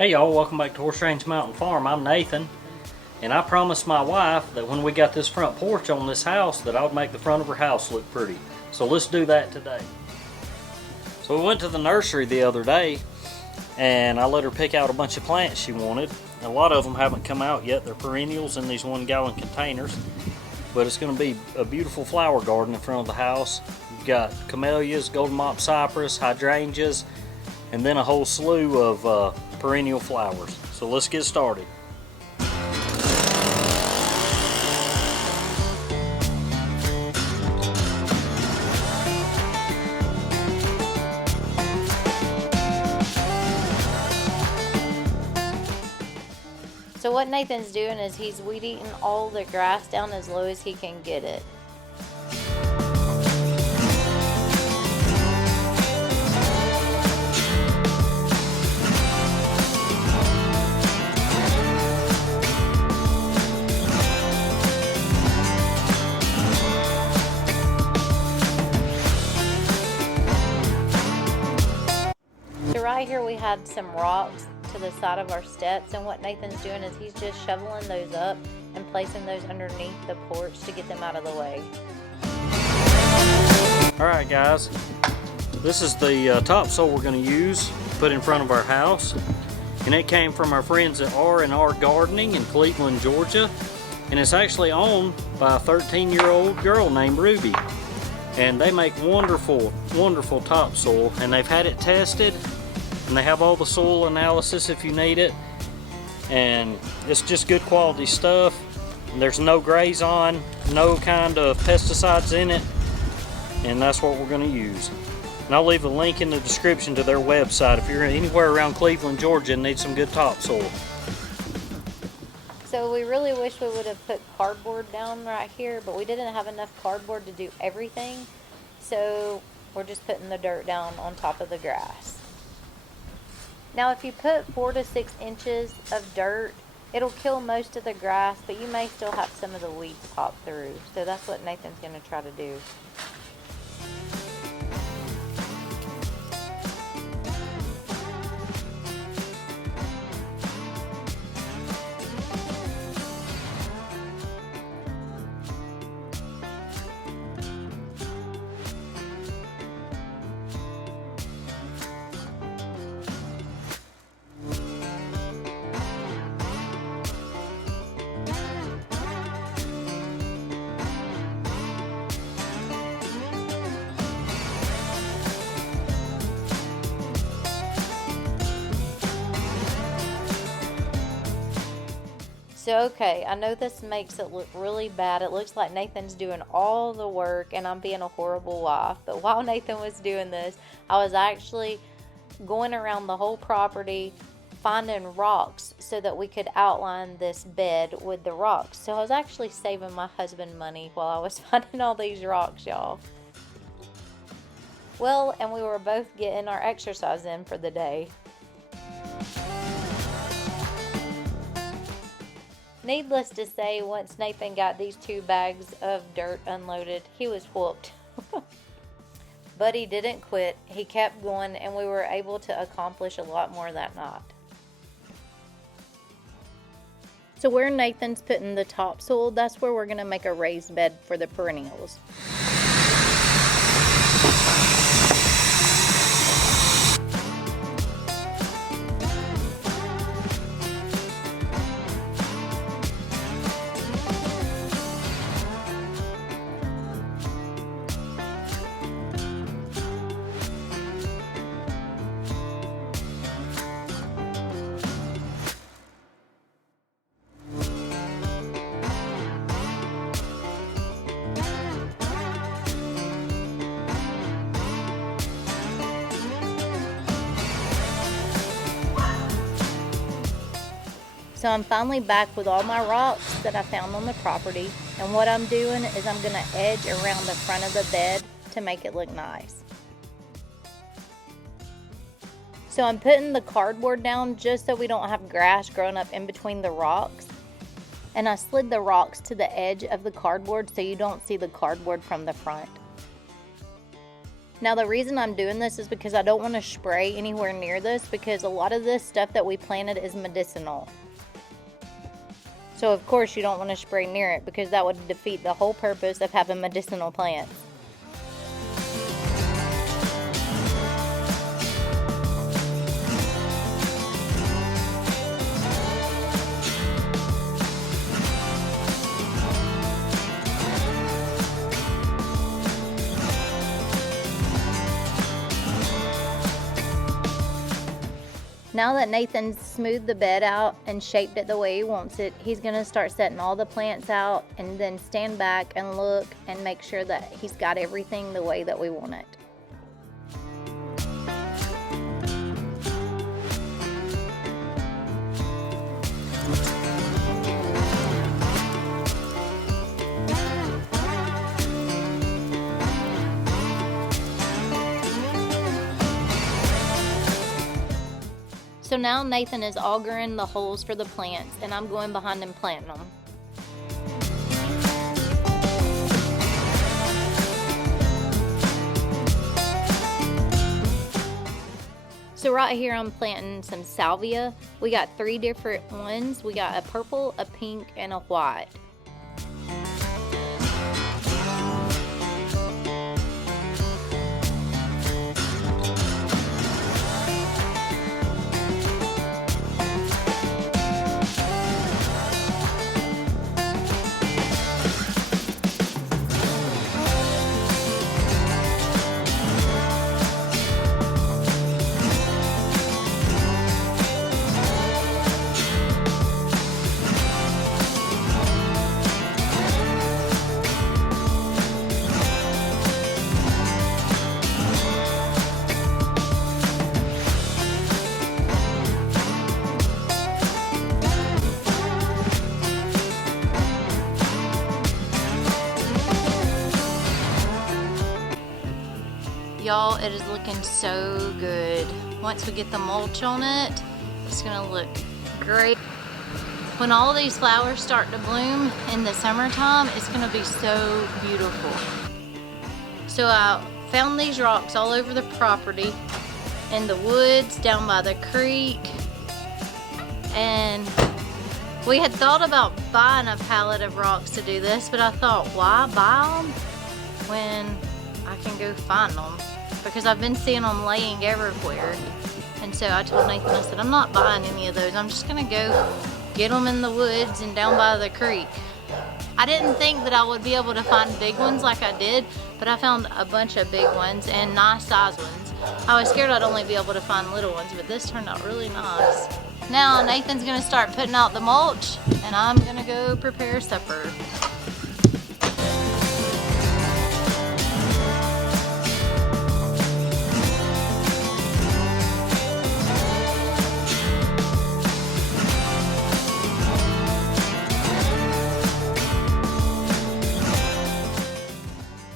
Hey y'all, welcome back to Horse Range Mountain Farm. I'm Nathan, and I promised my wife that when we got this front porch on this house that I would make the front of her house look pretty. So let's do that today. So we went to the nursery the other day and I let her pick out a bunch of plants she wanted. A lot of them haven't come out yet. They're perennials in these 1-gallon containers, but it's going to be a beautiful flower garden in front of the house. You've got camellias, golden mop cypress, hydrangeas, and then a whole slew of perennial flowers. So let's get started. So what Nathan's doing is he's weed eating all the grass down as low as he can get it. So right here we had some rocks to the side of our steps, and what Nathan's doing is he's just shoveling those up and placing those underneath the porch to get them out of the way. Alright guys, this is the topsoil we're going to use to put in front of our house, and it came from our friends at R&R Gardening in Cleveland, Georgia, and it's actually owned by a 13-year-old girl named Ruby, and they make wonderful topsoil, and they've had it tested and they have all the soil analysis if you need it, and it's just good quality stuff. There's no graze on, no kind of pesticides in it, and that's what we're going to use. And I'll leave a link in the description to their website if you're anywhere around Cleveland, Georgia and need some good topsoil. So we really wish we would have put cardboard down right here, but we didn't have enough cardboard to do everything, so we're just putting the dirt down on top of the grass. Now if you put 4 to 6 inches of dirt, it'll kill most of the grass, but you may still have some of the weeds pop through. So that's what Nathan's going to try to do. So okay, I know this makes it look really bad. It looks like Nathan's doing all the work and I'm being a horrible wife. But while Nathan was doing this, I was actually going around the whole property finding rocks so that we could outline this bed with the rocks. So I was actually saving my husband money while I was finding all these rocks, y'all. Well, and we were both getting our exercise in for the day. Needless to say, once Nathan got these 2 bags of dirt unloaded, he was whooped. But he didn't quit. He kept going, and we were able to accomplish a lot more that night. So where Nathan's putting the topsoil, that's where we're going to make a raised bed for the perennials. So I'm finally back with all my rocks that I found on the property, and what I'm doing is I'm going to edge around the front of the bed to make it look nice. So I'm putting the cardboard down just so we don't have grass growing up in between the rocks. And I slid the rocks to the edge of the cardboard so you don't see the cardboard from the front. Now the reason I'm doing this is because I don't want to spray anywhere near this, because a lot of this stuff that we planted is medicinal. So of course you don't want to spray near it, because that would defeat the whole purpose of having medicinal plants. Now that Nathan's smoothed the bed out and shaped it the way he wants it, he's going to start setting all the plants out and then stand back and look and make sure that he's got everything the way that we want it. So now Nathan is augering the holes for the plants, and I'm going behind him planting them. So right here I'm planting some salvia. We got 3 different ones. We got a purple, a pink, and a white. Y'all, it is looking so good. Once we get the mulch on it, it's gonna look great. When all these flowers start to bloom in the summertime, it's gonna be so beautiful. So I found these rocks all over the property, in the woods, down by the creek, and we had thought about buying a pallet of rocks to do this, but I thought, why buy them when I can go find them? Because I've been seeing them laying everywhere. And so I told Nathan, I said, I'm not buying any of those. I'm just gonna go get them in the woods and down by the creek. I didn't think that I would be able to find big ones like I did, but I found a bunch of big ones and nice size ones. I was scared I'd only be able to find little ones, but this turned out really nice. Now Nathan's gonna start putting out the mulch, and I'm gonna go prepare supper.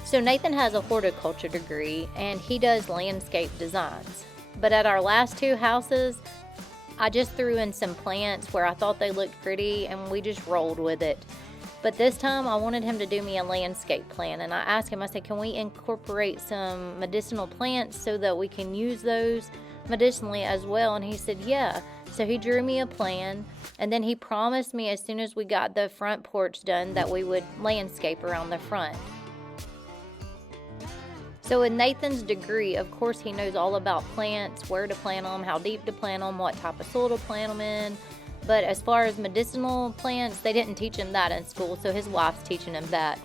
So Nathan has a horticulture degree and he does landscape designs. But at our last 2 houses, I just threw in some plants where I thought they looked pretty and we just rolled with it. But this time I wanted him to do me a landscape plan, and I asked him, I said, can we incorporate some medicinal plants so that we can use those medicinally as well? And he said, yeah. So he drew me a plan, and then he promised me as soon as we got the front porch done that we would landscape around the front. So with Nathan's degree, of course he knows all about plants, where to plant them, how deep to plant them, what type of soil to plant them in. But as far as medicinal plants, they didn't teach him that in school, so his wife's teaching him that.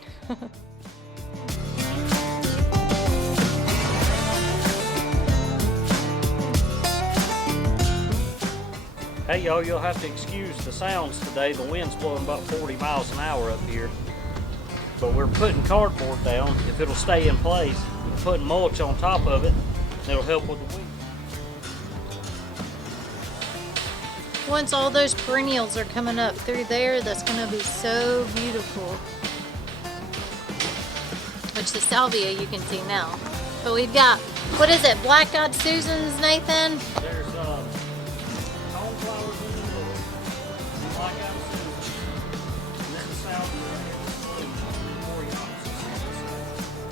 Hey y'all, you'll have to excuse the sounds today. The wind's blowing about 40 miles an hour up here. But we're putting cardboard down. If it'll stay in place, we're putting mulch on top of it. It'll help with the wind. Once all those perennials are coming up through there, that's going to be so beautiful. Which the salvia you can see now. But we've got, what is it, black-eyed Susans, Nathan? There's cornflowers in the middle, black-eyed Susans, and then the salvia right here, the blue,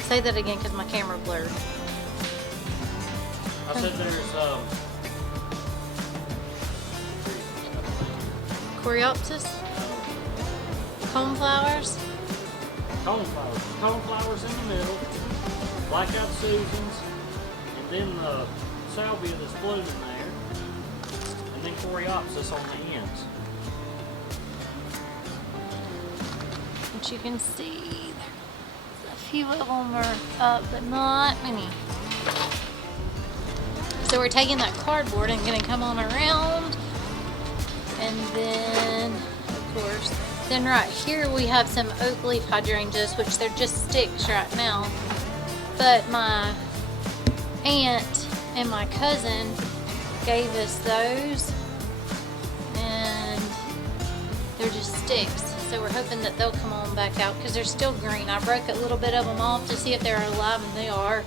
Say that again because my camera blurred. said there's Coreopsis? Coneflowers? Coneflowers in the middle, black-eyed Susans, and then salvia that's blooming there, and then Coreopsis on the ends. But you can see a few of them are up, but not many. So we're taking that cardboard and gonna come on around, and then of course, then right here we have some oak leaf hydrangeas, which they're just sticks right now. But my aunt and my cousin gave us those, and they're just sticks. So we're hoping that they'll come on back out because they're still green. I broke a little bit of them off to see if they're alive, and they are.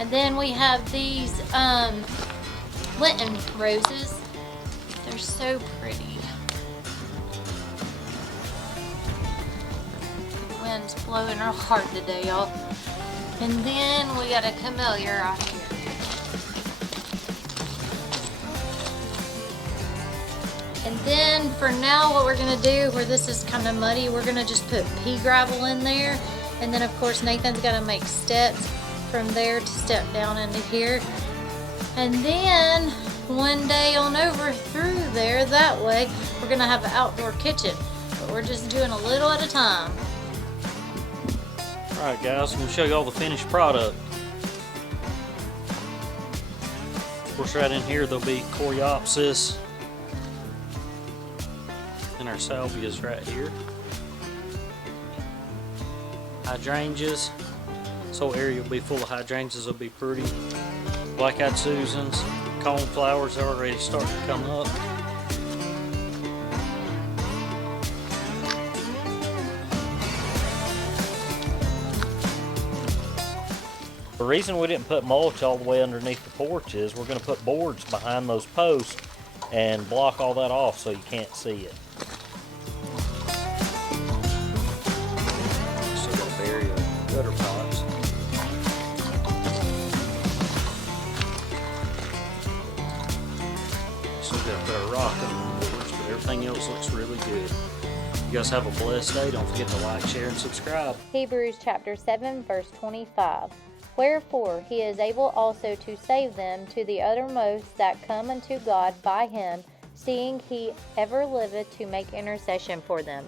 And then we have these Lenten roses. They're so pretty. The wind's blowing real hard today, y'all. And then we got a camellia right here. And then for now, what we're gonna do, where this is kind of muddy, we're gonna just put pea gravel in there. And then of course, Nathan's gotta make steps from there to step down into here. And then one day on over through there, that way, we're gonna have an outdoor kitchen. But we're just doing a little at a time. Alright guys, I'm going to show you all the finished product. Of course right in here there'll be Coreopsis. And our salvias right here. Hydrangeas. This whole area will be full of hydrangeas, will be pretty. Black-eyed Susans, coneflowers are already starting to come up. The reason we didn't put mulch all the way underneath the porch is we're going to put boards behind those posts and block all that off so you can't see it. Still got a barrier of gutter pots. Still got to put a rock on the boards, but everything else looks really good. You guys have a blessed day. Don't forget to like, share, and subscribe. Hebrews chapter 7, verse 25. Wherefore he is able also to save them to the uttermost that come unto God by him, seeing he ever liveth to make intercession for them.